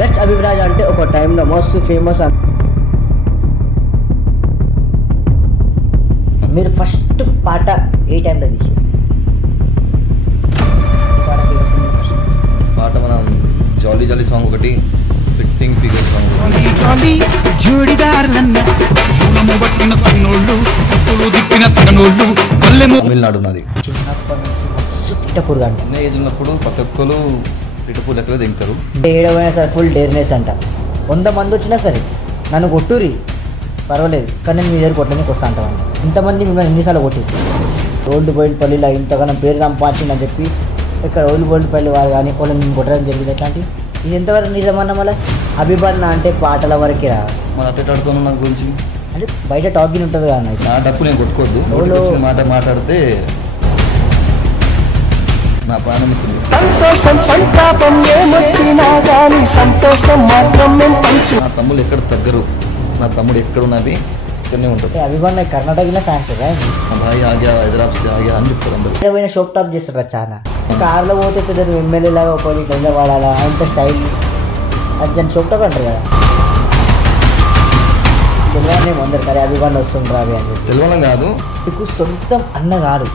గచ్ అభిప్రాజ్ అంటే ఒక టైంలో మస్తు ఫేమస్. మీరు ఫస్ట్ పాట ఏ టైంలో తీసి పాట మనం జాలీ జాలీ సాంగ్ ఒకటి, ఫిట్టింగ్ ఫిగర్ సాంగ్ తమిళనాడు నాది. చిన్నప్పటి నుంచి మస్తు తిట్టపూరుగా అంట. చిన్న ఏజ్ ఉన్నప్పుడు ప్రతి ఒక్కరు తిట్టపూర్ లెక్కలో దిగుతారు. ఏడవైనా సరే ఫుల్ డేర్నెస్ అంట. 100 మంది వచ్చినా సరే నన్ను కొట్టురి పర్వాలేదు, కానీ నేను మీ దగ్గర కొట్టడానికి వస్తా అంటాను. ఇంతమంది మిమ్మల్ని ఎన్నిసార్లు కొట్టి ఓల్డ్ బోయిల్పల్లిలో ఇంతగానో పేరు సంపాదించిందని చెప్పి ఇక్కడ ఓల్డ్ బోయిల్పల్లి వారు కానీ వాళ్ళని నేను కొట్టడం జరిగింది. ఎట్లాంటి ఇది ఎంతవరకు నిజమన్న మళ్ళీ అభిమాన అంటే పాటల వరకే రా. మన అట్టేటాడుతాను నా గురించి అంటే బయట టాకింగ్ ఉంటుంది కదా అన్న. నా డప్పు నేను కొట్టుకోవద్దు, మాట మాట్లాడితే నా ప్రాణం సంతోషం సంతాపం ఏమొచ్చినా గాని సంతోషం మాత్రం నా తమ్ముడు ఎక్కడ తగ్గరు. నా తమ్ముడు ఎక్కడ ఉన్నది ఇక్కడనే ఉంటుంది. అభిమాన కర్ణాటకలో ఫ్యాన్స్ మా భాయ్ ఆగ్యా, హైదరాబాద్ ఆగ్యా అని చెప్తారు అందరూ. ఏమైనా షోక్ టాప్ చేస్తారు చాలా. కార్లో పోతే పెద్ద ఎమ్మెల్యే లాగా ఒకటి ఇట్లా వాడాలా అంత స్టైల్ అది దాన్ని షోక్ టాప్ అంటారు కదా. తెలియని అందరు కానీ అభిమానం వస్తుంది రావి అని చెప్పి. తెలియడం కాదు, నీకు సొంతం అన్న కాదు,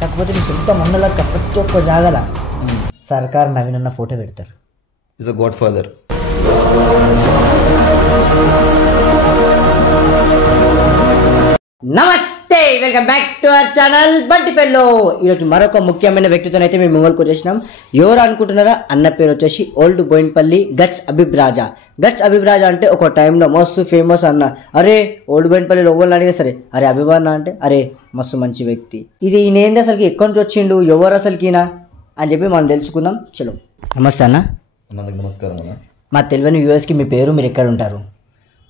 కాకపోతే నీ సొంతం అన్నలా ప్రతి ఒక్క జాగల సర్కార్ నవీన్ అన్న ఫోటో పెడతారు. Is a godfather. నమస్తే, welcome back to our channel Bunty fellow. ఈరోజు మరొక ముఖ్యమైన వ్యక్తితో అయితే మేము ముంగల్కి వచ్చేసినాం. ఎవరు అనుకుంటున్నారా? అన్న పేరు వచ్చేసి ఓల్డ్ బోయిన్పల్లి గచ్ అభిప్రాజ. గచ్ అభిప్రాజ అంటే ఒక టైంలో మస్తు ఫేమస్ అన్న. అరే ఓల్డ్ బోయిన్పల్లిలో ఎవరిని అడిగినా సరే అరే అభిమాన అంటే అరే మస్తు మంచి వ్యక్తి. ఇది ఈయనేంది అసలుకి ఎక్కడి నుంచి వచ్చిండు, ఎవరు అసలుకి ఈయన అని చెప్పి మనం తెలుసుకుందాం. చలో. నమస్తే అన్న. నమస్కారం అన్న. మా తెలియని వ్యూవర్స్కి మీ పేరు, మీరు ఎక్కడ ఉంటారు?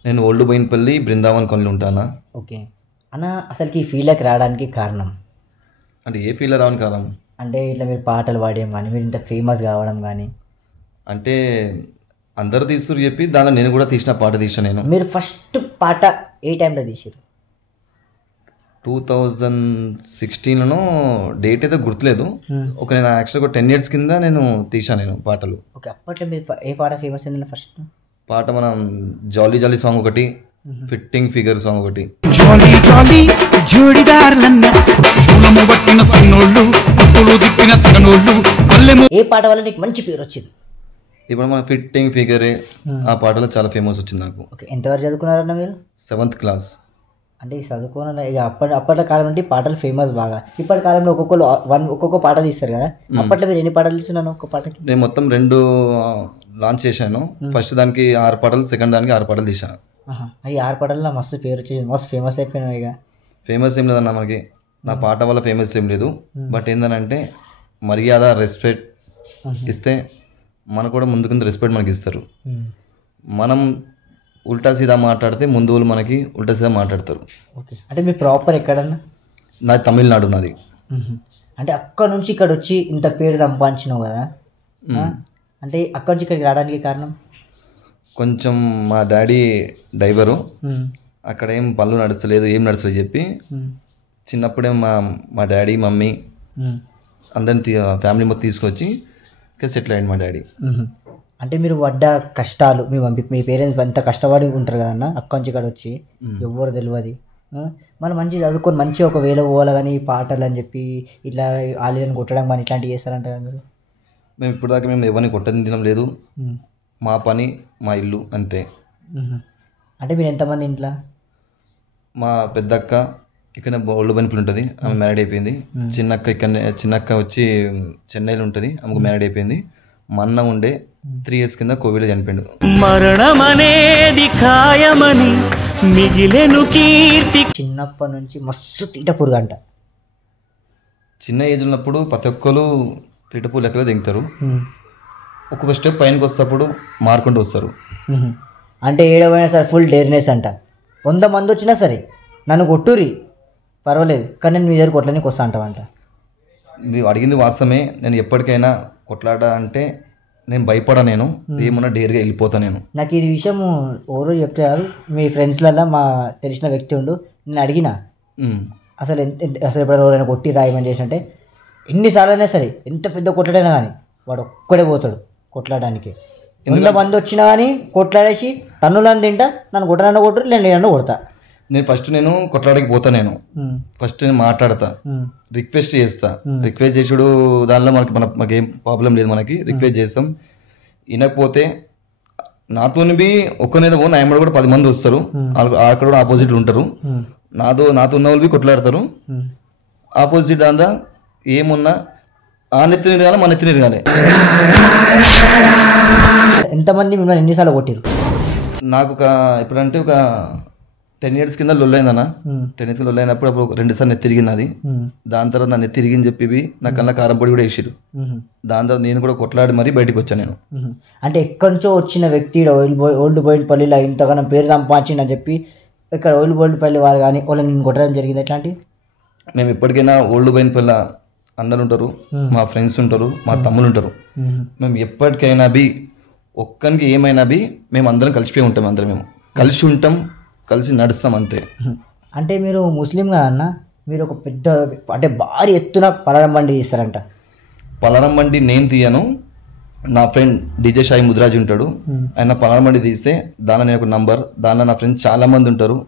నేను ఓల్డ్ బోయిన్పల్లి బృందావన్ కాలనీ ఉంటానా. ఓకే అన్న, అసలుకి ఈ ఫీల్డ్కి రావడానికి కారణం అంటే ఏ ఫీల్ రావని కారణం అంటే ఇట్లా మీరు పాటలు పాడేం కానీ మీరు ఇంత ఫేమస్ కావడం కానీ అంటే అందరు తీస్తున్నారు చెప్పి దానిలో నేను కూడా తీసిన పాట తీసిన. నేను మీరు ఫస్ట్ పాట ఏ టైంలో తీసారు? 2016లో డేట్ అయితే గుర్తులేదు. ఒక నేను యాక్చువల్గా ఒక 10 years కింద నేను తీసాను నేను పాటలు. ఓకే, అప్పట్లో మీరు ఏ పాట ఫేమస్ అయింది ఫస్ట్? పాట మనం జాలీ జాలీ సాంగ్ ఒకటి, ఫిట్టింగ్ ఫిగర్ సాంగ్ ఒకటి. జాలీ జాలీ జోడిదార్లన్న చూలము పట్టిన సన్నోళ్ళు అప్పులు దిప్పిన తగనోళ్ళు పల్లెము. ఏ పాట వల్ల నీకు మంచి పేరు వచ్చింది? ఇప్పుడు మన ఫిట్టింగ్ ఫిగరే ఆ పాటలో చాలా ఫేమస్ వచ్చింది నాకు. ఓకే, ఎంతవరకు చదువుకున్నారన్న మీరు? 7th class. అంటే ఈ చదువుకున్న ఇక అప్పటి కాలం అంటే పాటలు ఫేమస్ బాగా. ఇప్పటి కాలంలో ఒక్కొక్క పాట తీస్తారు కదా. అప్పట్లో మీరు ఎన్ని పాటలు తీస్తున్నాను ఒక్క పాటకి? నేను మొత్తం 2 లాంచ్ చేశాను. ఫస్ట్ దానికి 6 పాటలు, సెకండ్ దానికి 6 పాటలు తీసాను. ఈ 6 పాటల్లో మస్తు పేరు వచ్చేసి మస్తు ఫేమస్ అయిపోయినావు. ఇక ఫేమస్ ఏం లేదన్న మనకి, నా పాట వల్ల ఫేమస్ ఏం లేదు. బట్ ఏంటంటే మర్యాద, రెస్పెక్ట్ ఇస్తే మనకు కూడా ముందు కింద రెస్పెక్ట్ మనకి ఇస్తారు. మనం ఉల్టా సీదా మాట్లాడితే ముందు వాళ్ళు మనకి ఉల్టా సీదా మాట్లాడతారు. ఓకే, అంటే మీ ప్రాపర్ ఎక్కడన్నా? నాది తమిళనాడు నాది. అంటే అక్కడ నుంచి ఇక్కడ వచ్చి ఇంత పేరు సంపాదించినావు కదా, అంటే అక్కడ నుంచి ఇక్కడికి రావడానికి కారణం? కొంచెం మా డాడీ డ్రైవరు, అక్కడ ఏం పనులు నడుస్తలేదు, ఏం నడుస్తలేదు చెప్పి చిన్నప్పుడే మా డాడీ మమ్మీ అందరిని ఫ్యామిలీ మొత్తం తీసుకొచ్చి ఇక్కడ సెటిల్ అయ్యింది మా డాడీ. అంటే మీరు పడ్డ కష్టాలు, మీ పేరెంట్స్ అంత కష్టపడి ఉంటారు కదన్న, అక్కడి నుంచి ఇక్కడ వచ్చి ఎవ్వరు తెలియదు. మనం మంచిగా చదువుకొని మంచిగా ఒక వేలో పోవాలి, కానీ పాటలు అని చెప్పి ఇట్లా ఆలీలను కొట్టడం కానీ ఇట్లాంటివి చేస్తారంట కదా మీరు? మేము ఇప్పుడు దాకా మేము ఎవరిని కొట్టని తినం లేదు. మా పని మా ఇల్లు అంతే. అంటే మీరు ఎంతమంది ఇంట్లో? మా పెద్దక్క ఇక్కడ ఓల్డ్ బెనిఫిల్ ఉంటుంది, ఆమె మ్యారీడ్ అయిపోయింది. చిన్నక్క వచ్చి చెన్నైలో ఉంటుంది, ఆమెకు మ్యారీడ్ అయిపోయింది. మా అన్న ఉండే 3 years కింద కోవిడ్లో చనిపోయిండు. మరణమనేది ఖాయమని మిగిలెను కీర్తి. చిన్నప్పటి నుంచి మస్తు తీటపూరుగా అంట. చిన్న ఏజ్ ఉన్నప్పుడు ప్రతి ఒక్కరు తిట్టపూర్ లెక్కలో దిగుతారు. ఒక్కొక్క స్టెప్ పైనకి వస్తేప్పుడు మారుకుంటూ వస్తారు. అంటే ఏడవైనా సరే ఫుల్ డేర్నెస్ అంట. 100 మంది వచ్చినా సరే నన్ను కొట్టురి పర్వాలేదు, కానీ నేను మీ దగ్గర కొట్టడానికి వస్తా అంటావంట. మీరు అడిగింది వాస్తవమే. నేను ఎప్పటికైనా కొట్లాడ అంటే నేను భయపడా, నేను ఏమన్నా డేర్గా వెళ్ళిపోతా. నేను నాకు ఈ విషయం ఎవరో చెప్తారు, మీ ఫ్రెండ్స్లలో మా తెలిసిన వ్యక్తి ఉండు, నేను అడిగిన అసలు అసలు ఇప్పుడు ఎవరైనా కొట్టి రాయమని చేసి అంటే ఎన్నిసార్లు అయినా సరే ఎంత పెద్ద కొట్లాడైనా కానీ వాడు ఒక్కడే పోతాడు కొట్లాడడానికి. వంద మంది వచ్చినా కానీ కొట్లాడేసి తన్నులను తింటా, నన్ను కొట్టనన్ను కొట్టరు, నేను కొడతా. నేను ఫస్ట్ కొట్లాడికి పోతా. నేను ఫస్ట్ నేను మాట్లాడతా, రిక్వెస్ట్ చేస్తా. రిక్వెస్ట్ చేసుడు దానిలో మనకేం ప్రాబ్లం లేదు. మనకి రిక్వెస్ట్ చేస్తాం. వినకపోతే నాతో ఒక్కనేదో నా ఎంబడి కూడా 10 మంది వస్తారు. అక్కడ కూడా ఆపోజిట్లు ఉంటారు. నాతో ఉన్న వాళ్ళు కొట్లాడతారు. ఆపోజిట్ దాందా ఏమున్నా ఆ నెత్తిని కానీ మన నెత్తిని కానీ. ఎంతమంది మిమ్మల్ని ఎన్నిసార్లు కొట్టిరు? నాకు ఎప్పుడంటే ఒక 10 years కింద లొల్లైందన్న. 10 years లొల్లైనప్పుడు అప్పుడు 2 సార్లు నెత్తి తిరిగింది. దాని తర్వాత నా నెత్తి తిరిగింది చెప్పి నా కన్నా కారం పొడి కూడా వేసిరు. దాని తర్వాత నేను కూడా కొట్లాడి మరీ బయటకు వచ్చాను నేను. అంటే ఎక్కడి నుంచో వచ్చిన వ్యక్తి ఓల్డ్ బోయినపల్లిలో ఇంతగానో పేరు సంపాదించిందని చెప్పి ఇక్కడ ఓల్డ్ బోయినపల్లి వారు కానీ వాళ్ళని నేను కొట్టడం జరిగింది. ఎట్లాంటి? మేము ఎప్పటికైనా ఓల్డ్ బోయినపల్లి అన్నలు ఉంటారు, మా ఫ్రెండ్స్ ఉంటారు, మా తమ్ముళ్ళు ఉంటారు. మేము ఎప్పటికైనా ఒక్కరికి ఏమైనా మేము అందరం కలిసిపోయి ఉంటాం. అందరం మేము కలిసి ఉంటాం, కలిసి నడుస్తాం అంతే. అంటే మీరు ముస్లిం కదన్నా, మీరు ఒక పెద్ద అంటే భారీ ఎత్తున పలారం బండి తీస్తారంట. పలారం బండి నేను తీయను, నా ఫ్రెండ్ డీజే షాయి ముద్రాజ్ ఉంటాడు. ఆయన పలారం బండి తీస్తే దానిలో నేను ఒక నంబర్, దానిలో నా ఫ్రెండ్స్ చాలా మంది ఉంటారు.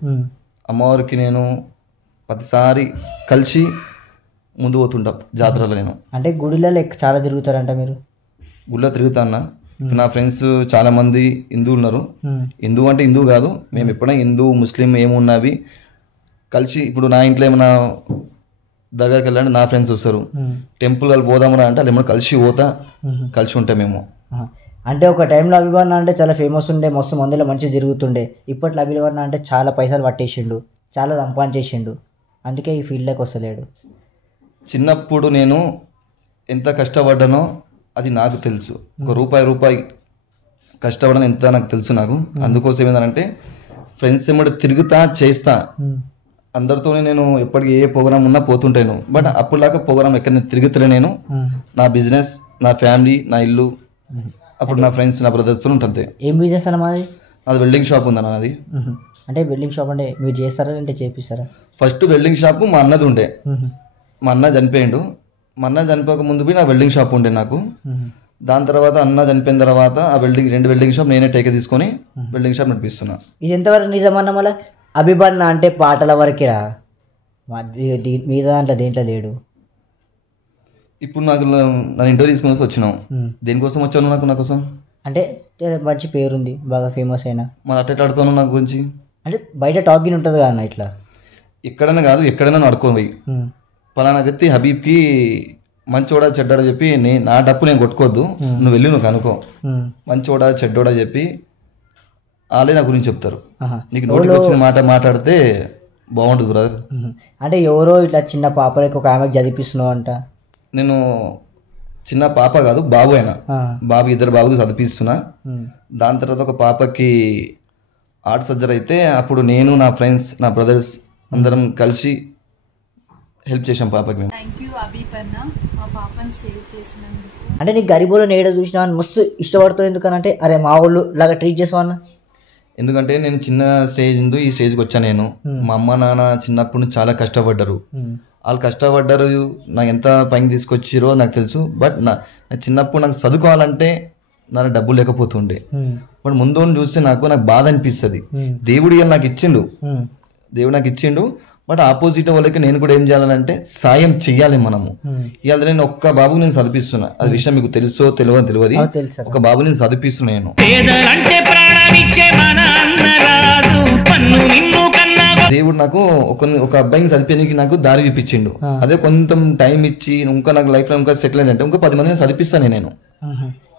అమ్మవారికి నేను ప్రతిసారి కలిసి ముందు పోతుంటా జాతరలో. నేను అంటే గుడిలలో చాలా తిరుగుతారంట. మీరు గుళ్ళో తిరుగుతా అన్న. నా ఫ్రెండ్స్ చాలా మంది హిందువులు ఉన్నారు. హిందూ అంటే హిందూ కాదు, మేము ఎప్పుడైనా హిందూ ముస్లిం ఏమున్నవి కలిసి. ఇప్పుడు నా ఇంట్లో ఏమైనా దర్గాకి వెళ్ళండి, నా ఫ్రెండ్స్ వస్తారు. టెంపుల్ వాళ్ళు పోదామరా అంటే వాళ్ళు ఏమైనా కలిసి పోతా, కలిసి ఉంటాం మేము. అంటే ఒక టైంలో అభివర్ణ అంటే చాలా ఫేమస్ ఉండే, మస్తు మందిలో మంచిగా తిరుగుతుండే. ఇప్పట్లో అభివర్ణ అంటే చాలా పైసలు పట్టేసిండు, చాలా సంపాదించేసిండు, అందుకే ఈ ఫీల్డ్లోకి వస్తలేడు. చిన్నప్పుడు నేను ఎంత కష్టపడ్డానో అది నాకు తెలుసు. ఒక రూపాయి కష్టపడని ఎంత నాకు తెలుసు. నాకు అందుకోసం ఏంటంటే ఫ్రెండ్స్ ఏమంటే తిరుగుతా చేస్తా అందరితోనే. నేను ఎప్పటికీ ఏ ప్రోగ్రామ్ ఉన్నా పోతుంటాను. బట్ అప్పుడులాగా ప్రోగ్రామ్ ఎక్కడ నేను తిరుగుతులే. నేను నా బిజినెస్, నా ఫ్యామిలీ, నా ఇల్లు, అప్పుడు నా ఫ్రెండ్స్, నా బ్రదర్స్తో ఉంటుంది. ఏం బిజినెస్ అన్న మాది? అది వెల్డింగ్ షాప్ ఉందన్న. అది అంటే వెల్డింగ్ షాప్ అంటే మీరు చేస్తారా అంటే చేపిస్తారా? ఫస్ట్ వెల్డింగ్ షాప్ మా అన్నది ఉండే. మా అన్న చనిపోయిండు. మా అన్న చనిపోక ముందు నా వెల్డింగ్ షాప్ ఉండే నాకు. దాని తర్వాత అన్న చనిపోయిన తర్వాత ఆ 2 వెల్డింగ్ షాప్ నేనే టేక్ తీసుకొని వెల్డింగ్ షాప్ నడిపిస్తున్నా. ఇది ఎంతవరకు నిజమన్న? మళ్ళీ అభివర్ణ అంటే పాటల వరకేరా, మీద దాంట్లో దేంట్లో లేడు. ఇప్పుడు నాకు నా ఇంటర్వ్యూ తీసుకుని వచ్చినావు, దేనికోసం వచ్చాను? నా కోసం అంటే మంచి పేరుంది, బాగా ఫేమస్ అయినా. మరి అట్లా ఆడుతాను నా గురించి. అంటే బయట టాకింగ్ ఉంటుంది కదా అన్న, ఇట్లా ఎక్కడైనా కాదు, ఎక్కడైనా నడుకోని పోయి పలానా వ్యక్తి హబీబ్కి మంచోడా చెడ్డాడా చెప్పి నా డప్పు నేను కొట్టుకోవద్దు, నువ్వు వెళ్ళి నువ్వు కనుక్కో. మంచోడా చెడ్డోడా చెప్పి వాళ్ళే నా గురించి చెప్తారు. నీకు నోటికి వచ్చిన మాట మాట్లాడితే బాగుంటుంది బ్రదర్. అంటే ఎవరో ఇట్లా చిన్న పాపలకి ఒక ఆమెకు చదివిస్తున్నావు అంట. నేను చిన్న పాప కాదు, బాబు అయినా బాబు, 2 బాబుకి చదివిస్తున్నా. దాని తర్వాత ఒక పాపకి హార్ట్ సర్జరీ అయితే అప్పుడు నేను, నా ఫ్రెండ్స్, నా బ్రదర్స్ అందరం కలిసి హెల్ప్ చేసాం పాపకి మేము. అంటే నీకు గరీబులో నేడ చూసినా మస్తు ఇష్టపడుతుంది. ఎందుకనంటే అరే మా వాళ్ళు లాగా ట్రీట్ చేసావు అన్న. ఎందుకంటే నేను చిన్న స్టేజ్ నుండి ఈ స్టేజ్కి వచ్చాను. నేను మా అమ్మ నాన్న చిన్నప్పుడు చాలా కష్టపడ్డారు. వాళ్ళు కష్టపడ్డారు, నాకు ఎంత పైకి తీసుకొచ్చిరో నాకు తెలుసు. బట్ నా చిన్నప్పుడు నాకు చదువుకోవాలంటే నాకు డబ్బులు లేకపోతుండే. బట్ ముందు చూస్తే నాకు బాధ అనిపిస్తుంది. దేవుడు నాకు ఇచ్చిండు, దేవుడు నాకు ఇచ్చిండు. బట్ ఆపోజిట్ వాళ్ళకి నేను కూడా ఏం చేయాలంటే సాయం చెయ్యాలి మనము. ఇవాళ నేను ఒక్క బాబుకి నేను చదివిస్తున్నా, అది విషయం మీకు తెలుసో తెలియదు, ఒక బాబు నేను చదివిస్తున్నా. నేను దేవుడు నాకు ఒక అబ్బాయిని చదివించడానికి నాకు దారి చూపించిండు. అదే కొంచెం టైం ఇచ్చి ఇంకా నాకు లైఫ్ లో ఇంకా సెటిల్ అంటే ఇంకా 10 మందిని చదివిస్తాను నేను.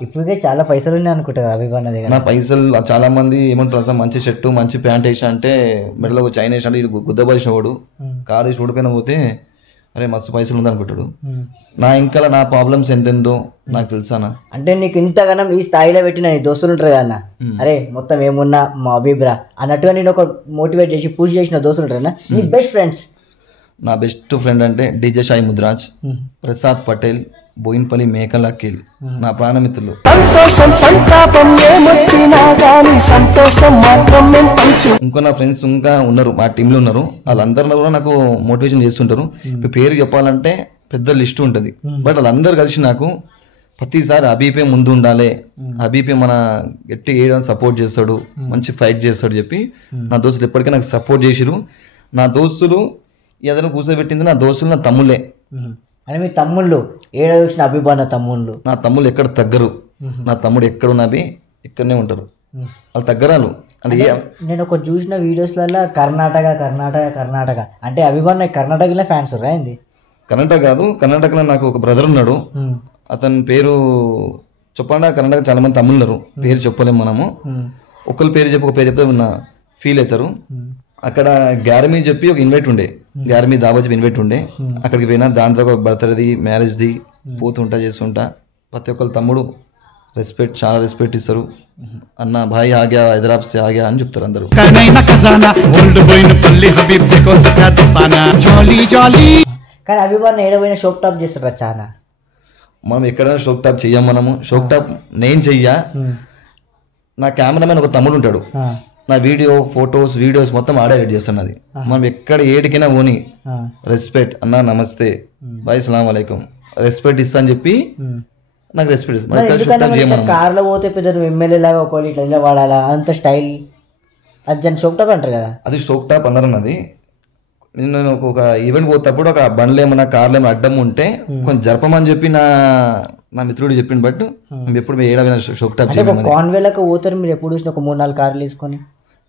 ఇప్పటికే చాలా పైసలు ఉన్నాయి అనుకుంటా అభివర్ణ దగ్గర. నా పైసలు చాలా మంది ఏమంటారు అసలు, మంచి షర్టు మంచి ప్యాంట్ వేసా అంటే మెడలో చైన్ వేసా అంటే గుద్దబలిసిన వాడు కారు వేసి ఓడిపోయిన పోతే అరే మస్తు పైసలు ఉంది అనుకుంటాడు. నా ఇంకా నా ప్రాబ్లమ్స్ ఎంతెందో నాకు తెలుసానా. అంటే నీకు ఇంతగానం ఈ స్థాయిలో పెట్టిన దోస్తులు ఉంటారు కదా, అరే మొత్తం ఏమున్నా మా అభిప్రా అన్నట్టుగా నేను ఒక మోటివేట్ చేసి పూజ చేసిన దోస్తులు ఉంటారు. నీ బెస్ట్ ఫ్రెండ్స్? నా బెస్ట్ ఫ్రెండ్ అంటే డీజే షాయి ముద్రాజ్, ప్రసాద్ పటేల్, బోయిన్పల్లి మేకల్ అఖిల్, నా ప్రాణమిత్రులు. ఇంకో నా ఫ్రెండ్స్ ఇంకా ఉన్నారు, మా టీంలో ఉన్నారు. వాళ్ళందరిలో కూడా నాకు మోటివేషన్ చేస్తుంటారు. ఇప్పుడు పేరు చెప్పాలంటే పెద్ద లిస్ట్ ఉంటుంది. బట్ వాళ్ళందరూ కలిసి నాకు ప్రతిసారి హబీబే ముందు ఉండాలి, హబీబే మన గట్టి ఏడని సపోర్ట్ చేస్తాడు, మంచి ఫైట్ చేస్తాడు చెప్పి నా దోస్తులు ఎప్పటికీ నాకు సపోర్ట్ చేసిరు. నా దోస్తులు ఏదైనా కూర్చోబెట్టింది నా దోస్తులు నా తమ్ముళ్ళే. అని మీ తమ్ముళ్ళు ఏడ చూసిన అభిమాన తమ్ముళ్ళు, నా తమ్ముళ్ళు ఎక్కడ తగ్గరు. నా తమ్ముడు ఎక్కడ ఉన్నవి ఇక్కడనే ఉంటారు, వాళ్ళు తగ్గరాలు. అంటే నేను ఒక చూసిన వీడియోస్లలో కర్ణాటక అంటే అభిమాన కర్ణాటకలో ఫ్యాన్స్ రాయింది. కర్ణాటక కాదు, కర్ణాటకలో నాకు ఒక బ్రదర్ ఉన్నాడు, అతని పేరు చెప్పండి. కర్ణాటక చాలా మంది తమ్ముళ్ళు ఉన్నారు, పేరు చెప్పలేము మనము. ఒకరి పేరు చెప్పి ఒక పేరు చెప్తే నా ఫీల్ అవుతారు. అక్కడ గ్యారమీ చెప్పి ఒక ఇన్వైట్ ఉండే, గ్యారమీ దాబా చెప్పి ఇన్వైట్ ఉండే. అక్కడికి పోయినా దాంతో ఒక బర్త్డేది మ్యారేజ్ది పోతుంటా చేస్తుంటా. ప్రతి ఒక్కరు తమ్ముడు రెస్పెక్ట్, చాలా రెస్పెక్ట్ ఇస్తారు. అన్న భాయ్ ఆగ్యా, హైదరాబాద్ సే ఆగ్యా అని చెప్తారు అందరూ. కానీ అభిమాన ఏడవైనా షోక్ టాప్ చేస్తారా చాలా. మనం ఎక్కడైనా షోక్ టాప్ చెయ్యం, మనము షోక్ టాప్ నేను చెయ్యా. నా కెమెరామెన్ ఒక తమ్ముడు ఉంటాడు, నా ఫొటోస్ వీడియోస్ మొత్తం ఆడే ఎడిట్ చేస్తాను. అది మనం ఎక్కడ ఏడికైనా పోని రెస్పెక్ట్ అన్న, నమస్తే బాయ్, సలాం అలైకుం, రెస్పెక్ట్ ఇస్తా అని చెప్పి నాకు రెస్పెక్ట్ ఇస్తాను. కార్లో పోతే పెద్ద ఎమ్మెల్యే లాగా ఒకళ్ళు ఇట్లా ఇలా వాడాలా అంత స్టైల్, అది దాన్ని షోక్ టాప్ అంటారు కదా. అది షోక్ టాప్ అన్నారు. అది నేను ఒక ఈవెంట్ పోతేప్పుడు ఒక బండ్లు ఏమన్నా కార్లు ఏమైనా అడ్డం ఉంటే కొంచెం జరపమని చెప్పి నా మిత్రుడు చెప్పిండు. బట్ మేము ఎప్పుడు ఏడైనా షోక్ టాప్ కాన్వేలకు పోతారు మీరు ఎప్పుడు చూసిన ఒక 3-4 కార్లు తీసుకొని.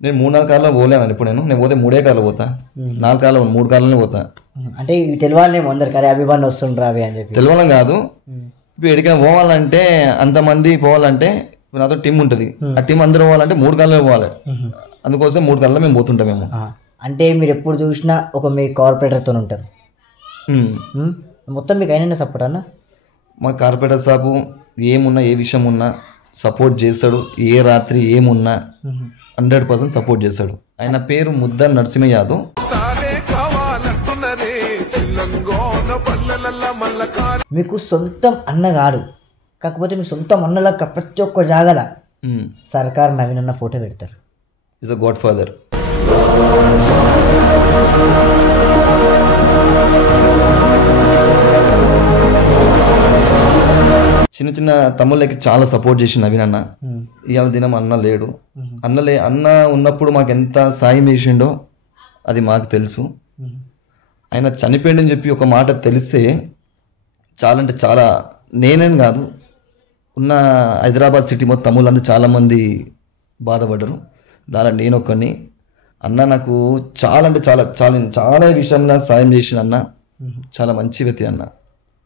నేను 3-4 కార్లో పోలేను ఇప్పుడు. నేను పోతే 3 కార్లు పోతా, 4 కార్లు 3 కార్లనే పోతా. అంటే ఇవి తెలియాలేమో అందరు కానీ అభిమానులు వస్తుండ్రా అవి అని చెప్పి. తెలియాలని కాదు, ఇప్పుడు ఎక్కడికైనా పోవాలంటే అంతమంది పోవాలంటే నాతో టీం ఉంటుంది, ఆ టీం అందరూ పోవాలంటే 3 కార్లలో పోవాలి. అందుకోసం 3 కార్లలో మేము పోతుంటాం మేము. అంటే మీరు ఎప్పుడు చూసినా ఒక మీ కార్పొరేటర్తో ఉంటారు మొత్తం, మీకు అయినా సపోర్ట్ అన్న. మా కార్పొరేటర్ సాబు ఏమున్నా ఏ విషయం ఉన్నా సపోర్ట్ చేస్తాడు, ఏ రాత్రి ఏమున్నా 100% సపోర్ట్ చేస్తాడు. ఆయన పేరు ముద్ద నరసింహ యాదవ్. మీకు సొంతం అన్నగాడు, కాకపోతే మీ సొంతం అన్నలక్క ప్రతి ఒక్క జాగల సర్కార్ నవీన్ అన్న ఫోటో పెడతారు. Is a God father. చిన్న చిన్న తమ్ముళ్ళకి చాలా సపోర్ట్ చేసి నవీన్ అన్న. ఇవాళ దినం అన్న లేడు, అన్న ఉన్నప్పుడు మాకు ఎంత సాయం చేసిండో అది మాకు తెలుసు. ఆయన చనిపోయిండని చెప్పి ఒక మాట తెలిస్తే చాలా అంటే చాలా, నేనేం కాదు ఉన్న హైదరాబాద్ సిటీ మొత్తం తమ్ముళ్ళందరూ చాలామంది బాధపడ్డరు. దానిలో నేను ఒక్కడిని. అన్న నాకు చాలా అంటే చాలా చాలా చాలా విషయంలో సాయం చేసిన అన్న, చాలా మంచి వ్యక్తి అన్న.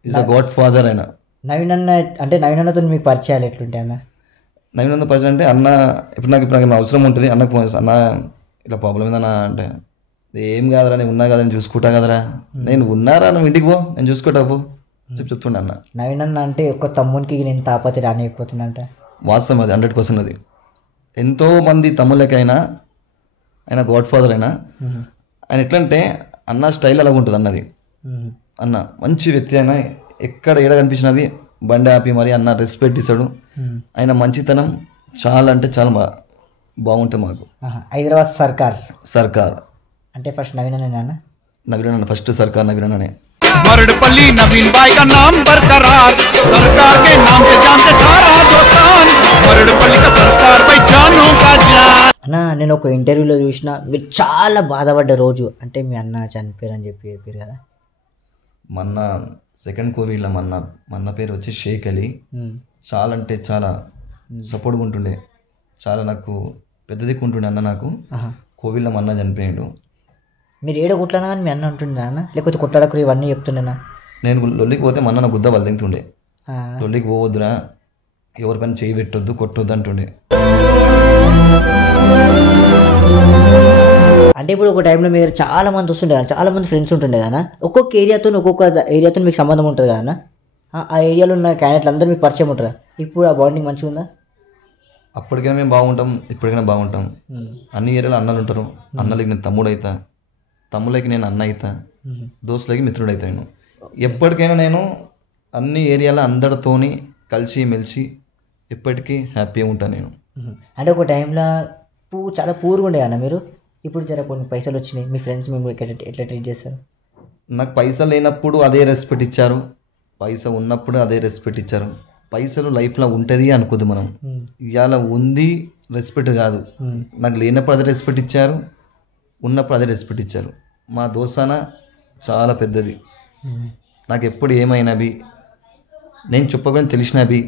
Is a God father. ఆయన నవీన్ అన్న అంటే నవీన్ అన్నతో మీకు పరిచయాలు ఎట్లుంటాయి అన్న? నవీన్ అన్న పరిచయం అంటే అన్న ఇప్పుడు నాకు అవసరం ఉంటుంది, అన్నకు ఫోన్ చేస్తాను, అన్న ఇట్లా ప్రాబ్లం ఏందన్నా అంటే, ఏం కాదురా నేను ఉన్నా కదా నేను చూసుకుంటా కదరా, నేను ఉన్నారా నువ్వు ఇంటికి పో నేను చూసుకుంటా పో చెప్తుండే అన్న. నవీన్ అన్న అంటే ఒక్క తమ్మునికి నేను తాపతి రానిపోతుందంట. వాస్తవం అది 100%. అది ఎంతోమంది తమ్ముళ్ళకైనా ఆయన గాడ్ ఫాదర్. అయినా ఆయన ఎట్లంటే అన్న స్టైల్ అలాగ ఉంటుంది అన్నది. అన్న మంచి వ్యక్తి, అయినా ఎక్కడ ఏడ కనిపించినవి బండి ఆపి మరి అన్న రెస్పెక్ట్ ఇస్తాడు. ఆయన మంచితనం చాలా అంటే చాలా బాగుంటుంది మాకు. హైదరాబాద్ సర్కార్ అంటే ఫస్ట్ నవీన్ అన్న ఫస్ట్ సర్కార్ నవీన్ అన్ననే. मरड़पल्ली नवीन भाई का नाम बरकरार, सरकार के नाम से जानते सारा हिंदुस्तान, मरड़पल्ली का सरकार भाई जानों का जान. అన్న నేను ఒక ఇంటర్వ్యూలో చూసిన మీరు చాలా బాధపడ్డ రోజు అంటే మీ అన్న చనిపోయారని చెప్పారు కదా. మొన్న సెకండ్ కోవిడ్లో మన్న పేరు వచ్చి షేక్ అలీ. చాలా అంటే చాలా సపోర్ట్గా ఉంటుండే, చాలా నాకు పెద్ద దిక్కు ఉంటుండే అన్న. నాకు కోవిడ్లో మన్న చనిపోయాడు. మీరు ఏడ కొట్లనా అని మీ అన్న ఉంటుండే అన్న, లేకపోతే కొట్టడకు ఇవన్నీ చెప్తుండేనా? నేను లొల్లికి పోతే మన్న నా గుద్ద వదిలింటుండే, లొల్లికి పోవద్దురా, ఎవరిపైన చేయి పెట్టొద్దు కొట్టొద్దు అంటుండే. అంటే ఇప్పుడు ఒక టైంలో మీరు చాలా మంది వస్తుండే కదా, చాలా మంది ఫ్రెండ్స్ ఉంటుండే కదా, ఒక్కొక్క ఏరియాతో మీకు సంబంధం ఉంటుంది కదా. ఆ ఏరియాలో ఉన్న క్యాండిడేట్లు అందరూ మీకు పరిచయం ఉంటారా? ఇప్పుడు ఆ బాండింగ్ మంచిగా ఉందా? అప్పటికైనా మేము బాగుంటాం, ఇప్పటికైనా బాగుంటాం. అన్ని ఏరియాలో అన్నలు ఉంటారు. అన్నలకి నేను తమ్ముడు అవుతా, తమ్ముళ్ళకి నేను అన్న అవుతా, దోస్తులకి మిత్రుడు అవుతా. నేను ఎప్పటికైనా నేను అన్ని ఏరియాలో అందరితోని కలిసి మెలిసి ఎప్పటికీ హ్యాపీగా ఉంటాను నేను. అంటే ఒక టైంలో చాలా పూర్గా ఉండే అన్న మీరు, ఇప్పుడు జర కొన్ని పైసలు వచ్చినాయి, మీ ఫ్రెండ్స్ మేము ఎట్లా ట్రీట్ చేస్తారు? నాకు పైసలు లేనప్పుడు అదే రెస్పెక్ట్ ఇచ్చారు, పైసా ఉన్నప్పుడు అదే రెస్పెక్ట్ ఇచ్చారు. పైసలు లైఫ్లో ఉంటుంది అనుకోద్దు మనం. ఇవాళ ఉంది రెస్పెక్ట్ కాదు. నాకు లేనప్పుడు అదే రెస్పెక్ట్ ఇచ్చారు, ఉన్నప్పుడు అదే రెస్పెక్ట్ ఇచ్చారు. మా దోస్తాన చాలా పెద్దది. నాకు ఎప్పుడు ఏమైనవి నేను చెప్పకపోయినా తెలిసినవి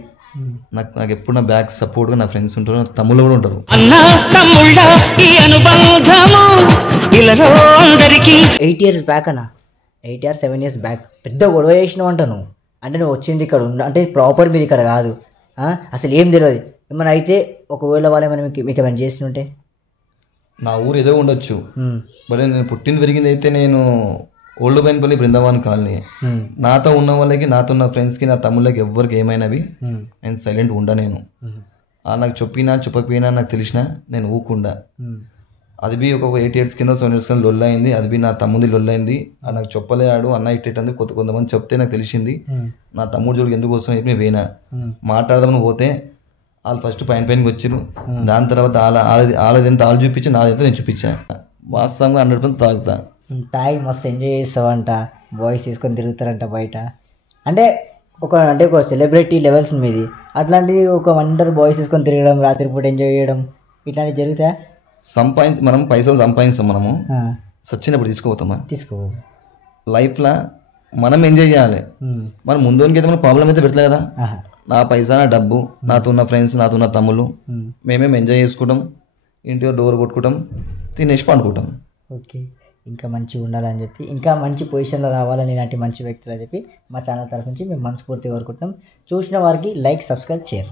నాకు ఎప్పుడు నా బ్యాక్ సపోర్ట్గా నా ఫ్రెండ్స్ ఉంటారు, నా తమ్ముళ్ళు కూడా ఉంటారు. 8 years బ్యాక్ అన్న, 8 or 7 years బ్యాక్ పెద్ద గొడవ చేసినావు అంట నువ్వు. అంటే నువ్వు వచ్చింది ఇక్కడ అంటే ప్రాపర్ మీరు ఇక్కడ కాదు, అసలు ఏం తెలియదు. ఏమైనా అయితే ఒకవేళ వాళ్ళు ఏమైనా మీకు ఏమైనా చేస్తుంటే నా ఊరు ఏదో ఉండొచ్చు, బట్ నేను పుట్టింది పెరిగింది అయితే నేను ఓల్డ్ బైన్పల్లి బృందావన్ కాలనీ. నాతో ఉన్న వాళ్ళకి, నాతో ఉన్న ఫ్రెండ్స్కి, నా తమ్ముళ్ళకి ఎవ్వరికి ఏమైనవి నేను సైలెంట్ ఉండా. నేను నాకు చెప్పినా చెప్పకపోయినా నాకు తెలిసినా నేను ఊకుండా. అది బి ఒక 8 years కింద 7 years కింద లొల్లయింది. అది బి నా తమ్ముది లొల్లయింది. అది నాకు చెప్పలేడు. అన్న ఇట్టేటందుకు కొంతమంది చెప్తే నాకు తెలిసింది. నా తమ్ముడు జోలికి ఎందుకు వస్తాం చెప్పి నేను పోయినా. మాట్లాడదామని పోతే వాళ్ళు ఫస్ట్ పైనకి వచ్చిరు. దాని తర్వాత వాళ్ళది వాళ్ళు చూపించి నాదైతే నేను చూపించాను. వాస్తవంగా 100% తాగుతా. తాగి మస్తు ఎంజాయ్ చేస్తావంట, బాయ్స్ తీసుకొని తిరుగుతారంట బయట. అంటే ఒక సెలబ్రిటీ లెవెల్స్ మీది. అట్లాంటిది ఒక వండర్ బాయ్స్ తీసుకొని తిరగడం, రాత్రిపూట ఎంజాయ్ చేయడం ఇట్లాంటివి జరుగుతాయా? మనం పైసలు సంపాదిస్తాం, మనము సచ్చినప్పుడు తీసుకో లైఫ్లో మనం ఎంజాయ్ చేయాలి. మనం ముందుకి అయితే మనం ప్రాబ్లం అయితే పెట్టలే కదా. నా పైసా, నా డబ్బు, నాతో ఉన్న ఫ్రెండ్స్, నాతో ఉన్న తమ్ముళ్ళు, మేమేం ఎంజాయ్ చేసుకుంటాం, ఇంటిలో డోర్ కొట్టుకుంటాం, తినేసి పండుకుంటాం. ఓకే, ఇంకా మంచిగా ఉండాలని చెప్పి, ఇంకా మంచి పొజిషన్లో రావాలని ఇలాంటి మంచి వ్యక్తులు అని చెప్పి మా ఛానల్ తరఫు నుంచి మేము మనస్ఫూర్తిగా కోరుకుంటున్నాం. చూసిన వారికి లైక్, సబ్స్క్రైబ్, షేర్.